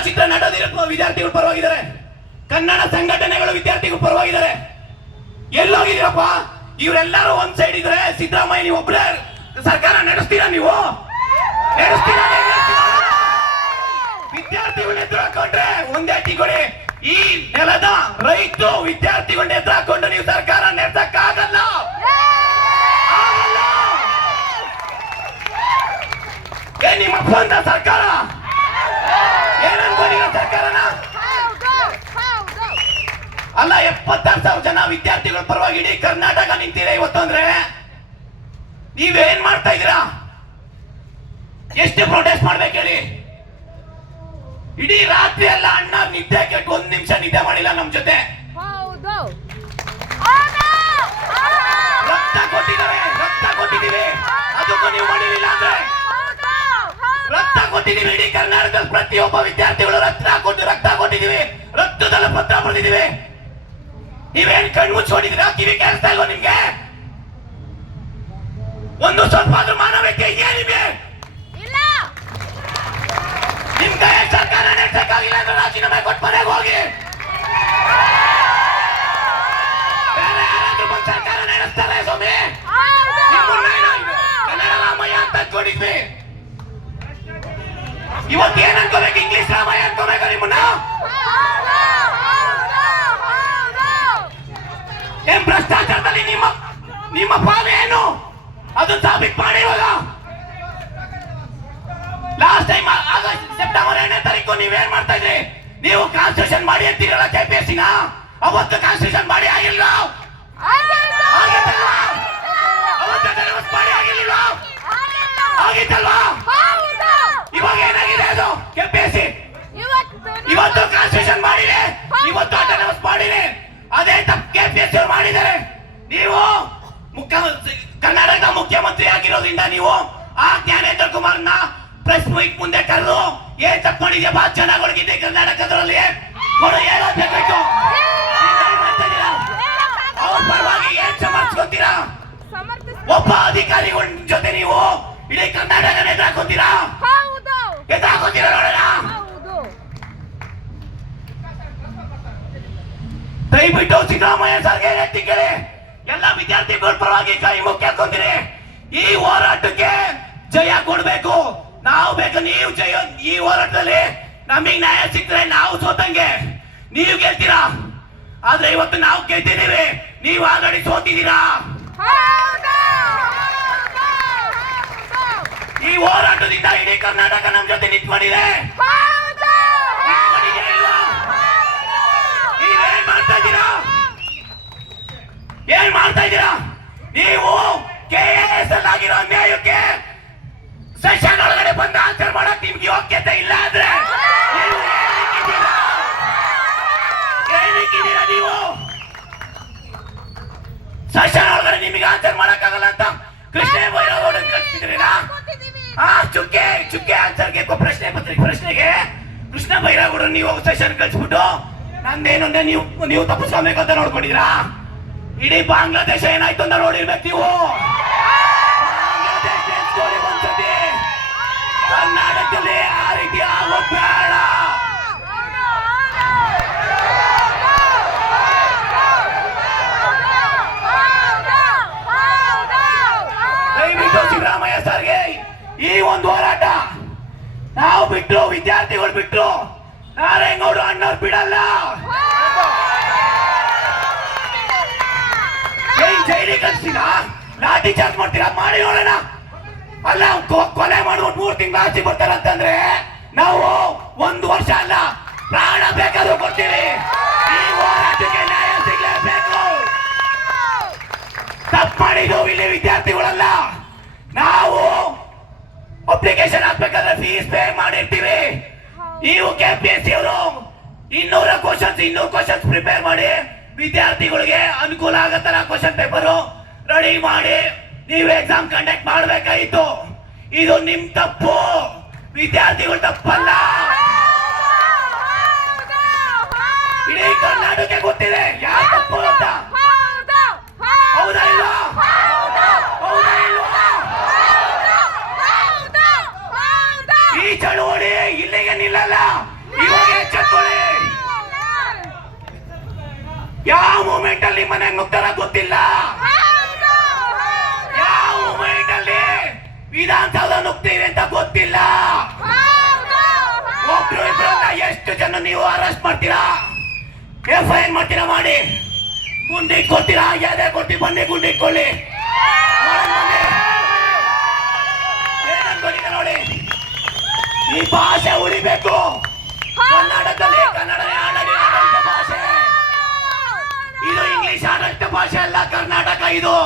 ಚಲನಚಿತ್ರ ನಟದಿರುವ ವಿದ್ಯಾರ್ಥಿಗಳು ಪರವಾಗಿದ್ದಾರೆ ಕನ್ನಡ ಸಂಘಟನೆಗಳು ವಿದ್ಯಾರ್ಥಿಗಳು ಪರವಾಗಿದ್ದಾರೆ ಎಲ್ಲೋಗಿದ್ದೀರಪ್ಪ ಇವರೆಲ್ಲರೂ ಒಂದ್ ಸೈಡ್ ಇದ್ರೆ ಸಿದ್ದರಾಮಯ್ಯ ನೀವು ಒಬ್ಬರೇ ಸರ್ಕಾರ ನಡೆಸ್ತೀರಾ ನೀವು ನಡೆಸ್ತೀರಾ ನೀವು? ನಡೆಸ್ತೀರಾ? ವಿದ್ಯಾರ್ಥಿಗಳ ಎದುರು ಹಾಕೊಂಡ್ರೆ ಒಂದೇ ಟಿಕೊಡಿ ಈ ನೆಲದ ರೈತ ವಿದ್ಯಾರ್ಥಿಗಳ ಎದುರು ಹಾಕೊಂಡು ನೀವು ಸರ್ಕಾರ ನಡೆಸಕ್ಕಾಗಲ್ಲ. ಏ, ನಿಮ್ಮ ಸ್ವಂತ ಸರ್ಕಾರ ಅಲ್ಲ ಎಪ್ಪತ್ತಾರು ಸಾವಿರ ಜನ ವಿದ್ಯಾರ್ಥಿಗಳ ಪರವಾಗಿ ಇಡೀ ಕರ್ನಾಟಕ ನಿಂತಿದೆ ಇವತ್ತು ಅಂದ್ರೆ. ನೀವೇನ್ ಮಾಡ್ತಾ ಇದ್ದೀರಾ? ಎಷ್ಟು ಪ್ರೊಟೆಸ್ಟ್ ಮಾಡ್ಬೇಕು ಹೇಳಿ? ಇಡೀ ರಾತ್ರಿ ಎಲ್ಲ ಅಣ್ಣ ನಿದ್ದೆ ಕೆಟ್ಟು ಒಂದ್ ನಿಮಿಷ ನಿದ್ದೆ ಮಾಡಿಲ್ಲ ನಮ್ ಜೊತೆ. ರಕ್ತ ಕೊಟ್ಟಿದ್ದಾರೆ ರಕ್ತ ಕೊಟ್ಟಿದ್ದೀವಿ. ಅದಕ್ಕೂ ನೀವು ಮಾಡಿರಲಿಲ್ಲ ಅಂದ್ರೆ. ರಕ್ತ ಕೊಟ್ಟಿದ್ದೀವಿ ಇಡೀ ಕರ್ನಾಟಕದ ಪ್ರತಿಯೊಬ್ಬ ವಿದ್ಯಾರ್ಥಿಗಳು ರಕ್ತ ಕೊಟ್ಟು ರಕ್ತ ಕೊಟ್ಟಿದ್ದೀವಿ. ರಕ್ತದಲ್ಲ ಪತ್ರ ಬರೆದಿದ್ದೀವಿ. ನೀವೇನ್ ಕಣ್ಣು ಮುಚ್ಕೊಂಡಿದ್ದೀರಾ ಕಿವಿ ಕೇಳಿಸ್ತಾ ಇಲ್ವಾ ನಿಮ್ಗೆ? ಒಂದು ಸ್ವಲ್ಪ ಆದ್ರೂ ಮಾನವಕ್ಕೆ ಇದೆಯಾ ನಿಮ್ಗೆ? ನಿಮ್ ಕೈ ಸರ್ಕಾರ ನಡೆಸಕ್ಕಾಗಿಲ್ಲ ಅಂದ್ರೆ ರಾಜೀನಾಮೆ ಕೊಟ್ಟು ಮನೆಗೆ ಹೋಗಿ. ಬೇರೆ ಯಾರಾದ್ರೂ ಬಂದು ಸರ್ಕಾರ ನಡೆಸ್ತಾರೆ ಸ್ವಾಮಿ? ಕನ್ನಡ ರಾಮಯ್ಯ ಅಂತ ಇವತ್ತು ಏನ್ ಅನ್ಕೋಬೇಕು? ಇಂಗ್ಲಿಷ್ ರಾಮಯ್ಯ ಅನ್ಕೋಬೇಕು ನಿಮ್ಮನ್ನ? ಏನ್ ಭ್ರಷ್ಟಾಚಾರದಲ್ಲಿ ನಿಮ್ಮ ನಿಮ್ಮ ಪಾಲು ಏನು? ಅದು ಸಾಬೀತ್ ಮಾಡಿ ಇವಾಗ. ಲಾಸ್ಟ್ ಟೈಮ್ ಆಗಸ್ಟ್ ಸೆಪ್ಟೆಂಬರ್ ಎರಡನೇ ತಾರೀಕು ನೀವೇನ್ ಮಾಡ್ತಾ ಇದ್ರಿ? ನೀವು ಕಾನ್ಸ್ಟಿಟ್ಯೂಷನ್ ಮಾಡಿ ಅಂತೀರಲ್ಲ ಕೆಪಿಎಸ್ಸಿ ನ? ಅವತ್ತು ಕಾನ್ಸ್ಟಿಟ್ಯೂಷನ್ ಮಾಡಿ ಆಗಿಲ್ಲ ಆಗಿತ್ತಲ್ವಾ? ಇವಾಗ ಏನಾಗಿದೆ ಅದು? ಕೆ ಪಿ ಎಸ್ ಇವತ್ತು ನೀವು ಆ ಜ್ಞಾನೇಂದ್ರ ಕುಮಾರ್ನ ಪ್ರೆಸ್ ಮೀಟ್ ಮುಂದೆ ಕರೆದು ಏನ್ ತಪ್ಪು ಮಾಡಿದ್ಯಾ ಬಾ ಚೆನ್ನಾಗಿ ಕರ್ನಾಟಕದಲ್ಲಿ ಕೊಡು ಹೇಳೋದ್ಬೇಕಾಯ್ತು ಅವ್ರ ಪರವಾಗಿ ಏನ್ ಸಮರ್ಸ್ಕೊತೀರಾ ಒಬ್ಬ ಅಧಿಕಾರಿಗಳ ಜೊತೆ ನೀವು ಇಡೀ ಕರ್ನಾಟಕ ಎದುರಾಕೋತೀರಾ ಎದುರಾಕೋತೀರಾ ನೋಡೋಣ? ದಯವಿಟ್ಟು ಸಿದ್ದರಾಮಯ್ಯ ಸರ್ಗೆ ಕೇಳಿ. ಎಲ್ಲ ವಿದ್ಯಾರ್ಥಿಗಳ ಪರವಾಗಿ ಕೈ ಮುಖ್ಯ ಹಾಕೊಂತೀರಿ ಈ ಹೋರಾಟಕ್ಕೆ ಜಯ ಕೊಡ್ಬೇಕು. ನಾವು ಬೇಕು ನೀವು ಜಯ ಈ ಹೋರಾಟದಲ್ಲಿ ನಮಗೆ ನ್ಯಾಯ ಸಿಕ್ಕರೆ ನಾವು ಸೋತಂಗೆ. ನೀವು ಗೆಲ್ತೀರಾ? ಆದ್ರೆ ಇವತ್ತು ನಾವು ಗೆದ್ದಿದ್ದೀವಿ. ನೀವು ಆಲ್ರೆಡಿ ಸೋತಿದ್ದೀರಾ? ಈ ಹೋರಾಟದಿಂದ ಇಡೀ ಕರ್ನಾಟಕ ನಮ್ಮ ಜೊತೆ ನಿಂತ್ಕೊಂಡಿದೆ? ನೀವೇನ್ ಮಾಡ್ತಾ ಇದ್ದೀರಾ? ಏನ್ ಮಾಡ್ತಾ ಇದ್ದೀರಾ? ನೀವು ಕೆ ಎಸ್ ಅಲ್ಲಿ ಆಗಿರೋ ಅನ್ಯಾಯಕ್ಕೆ ಸೆಷನ್ ಒಳಗಡೆ ಬಂದು ಆನ್ಸರ್ ಮಾಡಕ್ ನಿಮ್ಗೆ ಯೋಗ್ಯತೆ ಇಲ್ಲ ಅಂದ್ರೆ ನೀವು? ಸೆಷನ್ ಒಳಗಡೆ ನಿಮಗೆ ಆನ್ಸರ್ ಮಾಡಕ್ಕಾಗಲ್ಲ ಅಂತ ಕೃಷ್ಣ ಬೈರಗೌಡ ಕಳ್ಸಿದ್ರಿನಾ? ಆ, ಚುಕ್ಕೆ ಚುಕ್ಕೆ ಆನ್ಸರ್ಗೆ ಪ್ರಶ್ನೆ ಪತ್ರಿಕೆ ಪ್ರಶ್ನೆಗೆ ಕೃಷ್ಣ ಬೈರಾಗೌಡ ನೀವು ಸೆಷನ್ ಕಳಿಸ್ಬಿಟ್ಟು ನಂದೇನು ನೀವು ನೀವು ತಪ್ಪಿಸ್ಕೊಬೇಕು ಅಂತ ನೋಡ್ಕೊಂಡಿದ್ದೀರಾ? ಇಡೀ ಬಾಂಗ್ಲಾದೇಶ ಏನಾಯ್ತು ಅಂತ ನೋಡಿರ್ಬೇಕು ನೀವು? ಕರ್ನಾಟಕದಲ್ಲಿ ಆ ರೀತಿ ಆಗೋದ್ ಬೇಡ. ದಯವಿಟ್ಟು ಸಿದ್ದರಾಮಯ್ಯ ಸರ್ಗೆ ಈ ಒಂದು ಹೋರಾಟ. ನಾವು ಬಿಟ್ರು ವಿದ್ಯಾರ್ಥಿಗಳು ಬಿಟ್ರು ನಾರಾಯಣಗೌಡ ಅಣ್ಣವ್ರು ಬಿಡಲ್ಲ ಏನ್ ಜೈಲಿಗೆ ಕಳ್ಸ್ತೀರಾ ಲಾಠಿ ಚಾರ್ಜ್ ಮಾಡ್ತೀರಾ? ಮಾಡಿ ನೋಡೋಣ. ಅಲ್ಲ ಕೊಲೆ ಮಾಡ್ಬಿಟ್ಟು ಮೂರ್ ತಿಂಗಳು ಆಚೆ ಬರ್ತಾರ ಅಂತಂದ್ರೆ ನಾವು ಒಂದು ವರ್ಷ ಅಲ್ಲ, ಪ್ರಾಣ ಬೇಕಾದ್ರೂ ಕೊಡ್ತೀವಿ. ಈ ಹೋರಾಟಕ್ಕೆ ನ್ಯಾಯ ಸಿಗ್ಲೇಬೇಕು. ತಪ್ಪು ಇಲ್ಲಿ ವಿದ್ಯಾರ್ಥಿಗಳಲ್ಲ. ನಾವು ಅಪ್ಲಿಕೇಶನ್ ಹಾಕ್ಬೇಕಾದ್ರೆ ಫೀಸ್ ಪೇ ಮಾಡಿರ್ತೀವಿ. ನೀವು ಕೆ ಪಿ ಎಸ್ ಸಿ ಅವರು ಇನ್ನೂರ ಕ್ವಶನ್ಸ್ ಇನ್ನೂರು ಕ್ವಶನ್ಸ್ ಪ್ರಿಪೇರ್ ಮಾಡಿ ವಿದ್ಯಾರ್ಥಿಗಳಿಗೆ ಅನುಕೂಲ ಆಗತ್ತಲ್ಲ ಕ್ವಶನ್ ಪೇಪರು ರೆಡಿ ಮಾಡಿ, ನೀವು ಎಕ್ಸಾಮ್ ಕಂಡಕ್ಟ್ ಮಾಡಬೇಕಾಯಿತು. ಇದು ನಿಮ್ ತಪ್ಪು. ವಿದ್ಯಾರ್ಥಿಗಳು ತಪ್ಪಲ್ಲ. ಇಡೀ ಕರ್ನಾಟಕ ಗೊತ್ತಿದೆ. ಯಾರು ತಪ್ಪು ಅಂತ? ಹೌದಾ ಇಲ್ವಾ? ಈ ಚಳುವಳಿ ಇಲ್ಲಿಗೆ ನಿಲ್ಲಲ್ಲ. ಇವಾಗ ಎಚ್ಚೆತ್ಕೊಳ್ಳಿ ಯಾವ ಮೂಮೆಂಟ್ ಅಲ್ಲಿ ಮನೆಗೆ ನುಗ್ತಾರ ಗೊತ್ತಿಲ್ಲ? ಯಾವ ಮೂಮೆಂಟ್ ಅಲ್ಲಿ ವಿಧಾನಸೌಧ ನುಗ್ತೀರಿ ಅಂತ ಗೊತ್ತಿಲ್ಲ? ಒಬ್ರು ಇಬ್ಬರನ್ನ ಎಷ್ಟು ಜನ ನೀವು ಅರೆಸ್ಟ್ ಮಾಡ್ತೀರಾ? ಎಫ್ ಐ ಆರ್ ಮಾಡ್ತೀರಾ ಮಾಡಿ? ಗುಂಡಿ ಕೊಡ್ತೀರಾ ಯಾವ್ದೇ ಕೊಟ್ಟಿ ಬನ್ನಿ ಗುಂಡಿ ಇಟ್ಕೊಳ್ಳಿ. ಏನ್ ನೋಡಿ. ಈ ಭಾಷೆ ಉಳಿಬೇಕು. ಕನ್ನಡದಲ್ಲಿ ಕನ್ನಡನೇ ಆಡಳಿ ಆಡಳಿತ ಭಾಷೆ ಇದು ಇಂಗ್ಲಿಷ್ ಆಡಳಿತ ಭಾಷೆ ಅಲ್ಲ ಕರ್ನಾಟಕ ಇದು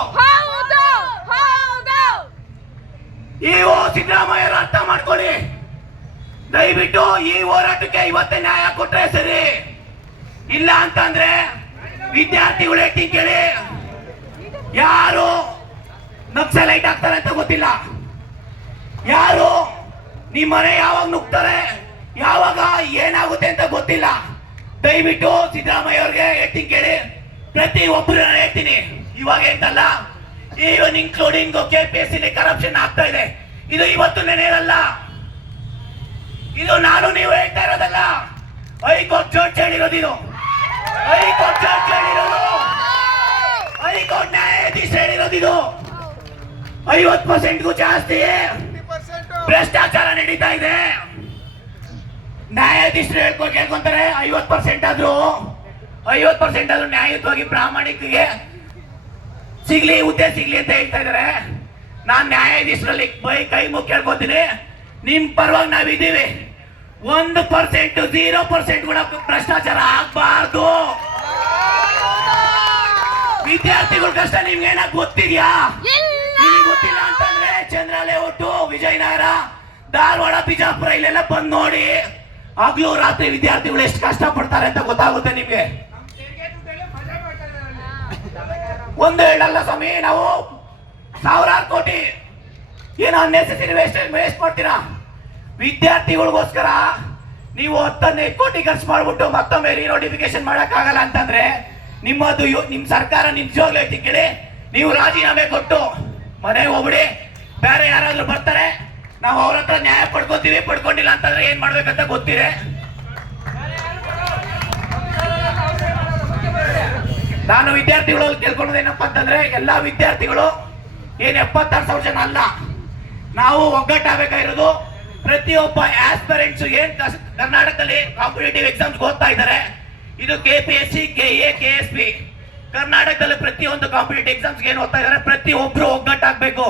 ಈ ಓ ಸಿದ್ದರಾಮಯ್ಯರು ಅರ್ಥ ಮಾಡ್ಕೊಳ್ಳಿ. ದಯವಿಟ್ಟು ಈ ಹೋರಾಟಕ್ಕೆ ಇವತ್ತೇ ನ್ಯಾಯ ಕೊಟ್ರೆ ಸರಿ. ಇಲ್ಲ ಅಂತಂದ್ರೆ ವಿದ್ಯಾರ್ಥಿಗಳು ಹೇಳ್ತೀನಿ ಕೇಳಿ ಯಾರು ನಕ್ಸಲೈಟ್ ಆಗ್ತಾರೆ ಅಂತ ಗೊತ್ತಿಲ್ಲ. ಯಾರು ನಿಮ್ಮ ಮನೆ ಯಾವಾಗ ನುಗ್ತಾರೆ ಯಾವಾಗ ಏನಾಗುತ್ತೆ ಅಂತ ಗೊತ್ತಿಲ್ಲ. ದಯವಿಟ್ಟು ಸಿದ್ದರಾಮಯ್ಯ ಅವ್ರಿಗೆ ಹೇಳ್ತೀನಿ ಕೇಳಿ. ಪ್ರತಿ ಒಬ್ಬರು ಹೇಳ್ತೀನಿ. ಇವಾಗ ಏನಲ್ಲ even including K P S C corruption ಆಗ್ತಾ ಇದೆ. ಇದು ಇವತ್ತು ನೆನೆಯಲ್ಲ ಇದು ನಾನು ನೀವು ಹೇಳ್ತಾ ಇರೋದಲ್ಲ. ಹೈಕೋರ್ಟ್ ಜಡ್ಜ್ ಹೇಳಿರೋದು ಇದು. ಹೈಕೋರ್ಟ್ ಜಡ್ಜ್ ಹೇಳಿರೋದು. ಹೈಕೋರ್ಟ್ ನ್ಯಾಯಾಧೀಶ ಹೇಳಿರೋದು ಇದು. ಐವತ್ ಪರ್ಸೆಂಟ್ಗೂ ಜಾಸ್ತಿ ಭ್ರಷ್ಟಾಚಾರ ನಡೀತಾ ಇದೆ. ನ್ಯಾಯಾಧೀಶರು ಹೇಳ್ಕೊಂಡು ಕೇಳ್ಕೊಂತಾರೆ ಐವತ್ ಪರ್ಸೆಂಟ್ ಆದ್ರೂ ಐವತ್ ಪರ್ಸೆಂಟ್ ಆದ್ರೂ ನ್ಯಾಯಯುತವಾಗಿ ಪ್ರಾಮಾಣಿಕಗೆ ಸಿಗ್ಲಿ ಹುದ್ದೆ ಸಿಗ್ಲಿ ಅಂತ ಹೇಳ್ತಾ ಇದಾರೆ ನಾನು ನ್ಯಾಯಾಧೀಶರಲ್ಲಿ ಬೈ ಕೈ ಮುಖ ಕೇಳ್ಕೊತೀನಿ. ನಿಮ್ ಪರವಾಗಿ ನಾವಿದ್ದೀವಿ ಒಂದು ಪರ್ಸೆಂಟ್ ಜೀರೋ ಪರ್ಸೆಂಟ್ ಕೂಡ ಭ್ರಷ್ಟಾಚಾರ ಆಗ್ಬಾರ್ದು. ವಿದ್ಯಾರ್ಥಿಗಳ ಕಷ್ಟ ನಿಮ್ಗೆ ಏನಕ್ಕೆ ಗೊತ್ತಿದ್ಯಾ? ನಿಮಗೆ ಗೊತ್ತಿಲ್ಲ ಅಂತಂದ್ರೆ ಚಂದ್ರಾಲಯ ಒಟ್ಟು ವಿಜಯನಗರ ಧಾರವಾಡ ಬಿಜಾಪುರ ಇಲ್ಲೆಲ್ಲ ಬಂದು ನೋಡಿ. ಆಗ್ಲೂ ರಾತ್ರಿ ವಿದ್ಯಾರ್ಥಿಗಳು ಎಷ್ಟು ಕಷ್ಟ ಪಡ್ತಾರೆ ಅಂತ ಗೊತ್ತಾಗುತ್ತೆ ನಿಮ್ಗೆ. ಒಂದು ಹೇಳಲ್ಲ ಸ್ವಾಮಿ, ನಾವು ಸಾವಿರಾರು ಕೋಟಿ ಏನು ಅನ್ನೆಸೆಸರಿ ವೇಸ್ಟ್ ವೇಸ್ಟ್ ಮಾಡ್ತೀರಾ? ವಿದ್ಯಾರ್ಥಿಗಳಿಗೋಸ್ಕರ ನೀವು ಹತ್ತನ್ನೇ ಕೋಟಿ ಖರ್ಚು ಮಾಡ್ಬಿಟ್ಟು ಮತ್ತೊಮ್ಮೆ ರೀನೋಟಿಫಿಕೇಶನ್ ಮಾಡೋಕ್ಕಾಗಲ್ಲ ಅಂತಂದ್ರೆ ನಿಮ್ಮದು ಯೋ- ನಿಮ್ ಸರ್ಕಾರ ನಿಜವಾಗ್ಲೂ ಐತಿ ಕೇಳಿ, ನೀವು ರಾಜೀನಾಮೆ ಕೊಟ್ಟು ಮನೆಗೆ ಹೋಗ್ಬಿಡಿ. ಬೇರೆ ಯಾರಾದರೂ ಬರ್ತಾರೆ, ನಾವು ಅವ್ರ ಹತ್ರ ನ್ಯಾಯ ಪಡ್ಕೊತೀವಿ, ಪಡ್ಕೊಂಡಿಲ್ಲ ಅಂತಂದ್ರೆ ಏನು ಮಾಡ್ಬೇಕಂತ ಗೊತ್ತಿದೆ. ನಾನು ವಿದ್ಯಾರ್ಥಿಗಳಲ್ಲಿ ಕೇಳ್ಕೊಳ್ಳೋದು ಏನಪ್ಪಾ ಅಂತಂದ್ರೆ, ಎಲ್ಲಾ ವಿದ್ಯಾರ್ಥಿಗಳು ಏನ್ ಎಪ್ಪತ್ತಾರು ಸಾವಿರ ಜನ ಅಲ್ಲ. ನಾವು ಒಗ್ಗಟ್ಟಾಗಬೇಕಾಗಿರೋದು ಪ್ರತಿಯೊಬ್ಬ ಆಸ್ಪರೆಂಟ್ಸ್ ಏನ್ ಕರ್ನಾಟಕದಲ್ಲಿ ಕಾಂಪಿಟೇಟಿವ್ ಎಕ್ಸಾಮ್ಸ್ ಓದ್ತಾ ಇದ್ದಾರೆ. ಇದು K P S C K A K S P ಕರ್ನಾಟಕದಲ್ಲಿ ಪ್ರತಿಯೊಂದು ಕಾಂಪಿಟೇಟಿವ್ ಎಕ್ಸಾಮ್ಸ್ ಏನು ಓದ್ತಾ ಇದ್ದಾರೆ, ಪ್ರತಿಯೊಬ್ರು ಒಗ್ಗಟ್ಟಾಗಬೇಕು.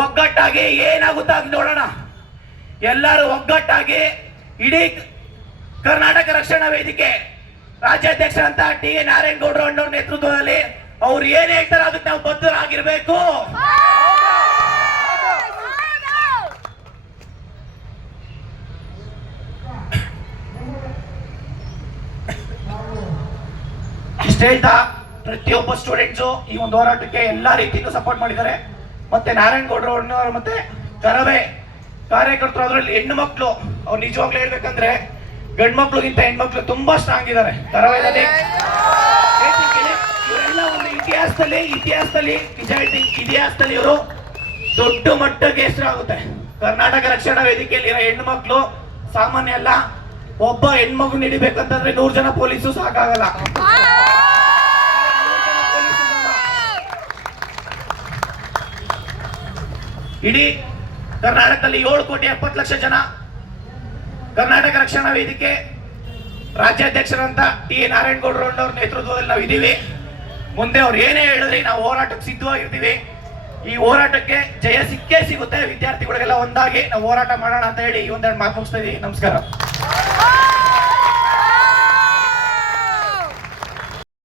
ಒಗ್ಗಟ್ಟಾಗಿ ಏನಾಗುತ್ತಾ ನೋಡೋಣ. ಎಲ್ಲರೂ ಒಗ್ಗಟ್ಟಾಗಿ ಇಡೀ ಕರ್ನಾಟಕ ರಕ್ಷಣಾ ವೇದಿಕೆ ರಾಜ್ಯಾಧ್ಯಕ್ಷರಂತ ಟಿ ಎ ನಾರಾಯಣಗೌಡರು ಅಣ್ಣವ್ರ ನೇತೃತ್ವದಲ್ಲಿ ಅವ್ರು ಏನ್ ಹೇಳ್ತಾರೆ ಅದಕ್ಕೆ ನಾವು ಬದ್ಧರಾಗಿರ್ಬೇಕು. ಹೇಳ್ತಾ, ಪ್ರತಿಯೊಬ್ಬ ಸ್ಟೂಡೆಂಟ್ಸು ಈ ಒಂದು ಹೋರಾಟಕ್ಕೆ ಎಲ್ಲಾ ರೀತಿಯಿಂದ ಸಪೋರ್ಟ್ ಮಾಡಿದ್ದಾರೆ. ಮತ್ತೆ ನಾರಾಯಣಗೌಡರು ಮತ್ತೆ ಕರವೇ, ಕಾರ್ಯಕರ್ತರು ಅದರಲ್ಲಿ ಹೆಣ್ಣು ಮಕ್ಕಳು ಅವ್ರು ನಿಜವಾಗ್ಲೂ ಹೇಳ್ಬೇಕಂದ್ರೆ ಗಂಡು ಮಕ್ಳಿಗಿಂತ ಹೆಣ್ಮಕ್ಳು ತುಂಬಾ ಸ್ಟ್ರಾಂಗ್ ಇದ್ದಾರೆ ಇವರೆಲ್ಲ ಒಂದು ಇತಿಹಾಸದಲ್ಲಿ ಇತಿಹಾಸದಲ್ಲಿ ಇತಿಹಾಸದಲ್ಲಿ ಇವರು ದೊಡ್ಡ ಮಟ್ಟಕ್ಕೆ ಹೆಸರಾಗುತ್ತೆ. ಕರ್ನಾಟಕ ರಕ್ಷಣಾ ವೇದಿಕೆಯಲ್ಲಿ ಇರೋ ಹೆಣ್ಣು ಮಕ್ಕಳು ಸಾಮಾನ್ಯ ಅಲ್ಲ, ಒಬ್ಬ ಹೆಣ್ಮಗು ಹಿಡಿಬೇಕಂತಂದ್ರೆ ನೂರು ಜನ ಪೊಲೀಸು ಸಾಕಾಗಲ್ಲ. ಇಡೀ ಕರ್ನಾಟಕದಲ್ಲಿ ಏಳು ಕೋಟಿ ಎಪ್ಪತ್ತು ಲಕ್ಷ ಜನ ಕರ್ನಾಟಕ ರಕ್ಷಣಾ ವೇದಿಕೆ ರಾಜ್ಯಾಧ್ಯಕ್ಷರಂತ ಟಿ ಎ ನಾರಾಯಣಗೌಡರು ಅವ್ರ ನೇತೃತ್ವದಲ್ಲಿ ನಾವು ಇದ್ದೀವಿ. ಮುಂದೆ ಅವ್ರು ಏನೇ ಹೇಳಿದ್ರೆ ನಾವು ಹೋರಾಟಕ್ಕೆ ಸಿದ್ಧವಾಗಿರ್ತೀವಿ. ಈ ಹೋರಾಟಕ್ಕೆ ಜಯ ಸಿಕ್ಕೇ ಸಿಗುತ್ತೆ. ವಿದ್ಯಾರ್ಥಿಗಳಿಗೆಲ್ಲ ಒಂದಾಗಿ ನಾವು ಹೋರಾಟ ಮಾಡೋಣ ಅಂತ ಹೇಳಿ ಈ ಒಂದೆರಡು ಮಾತು ಮುಗಿಸ್ತಾ ನಮಸ್ಕಾರ.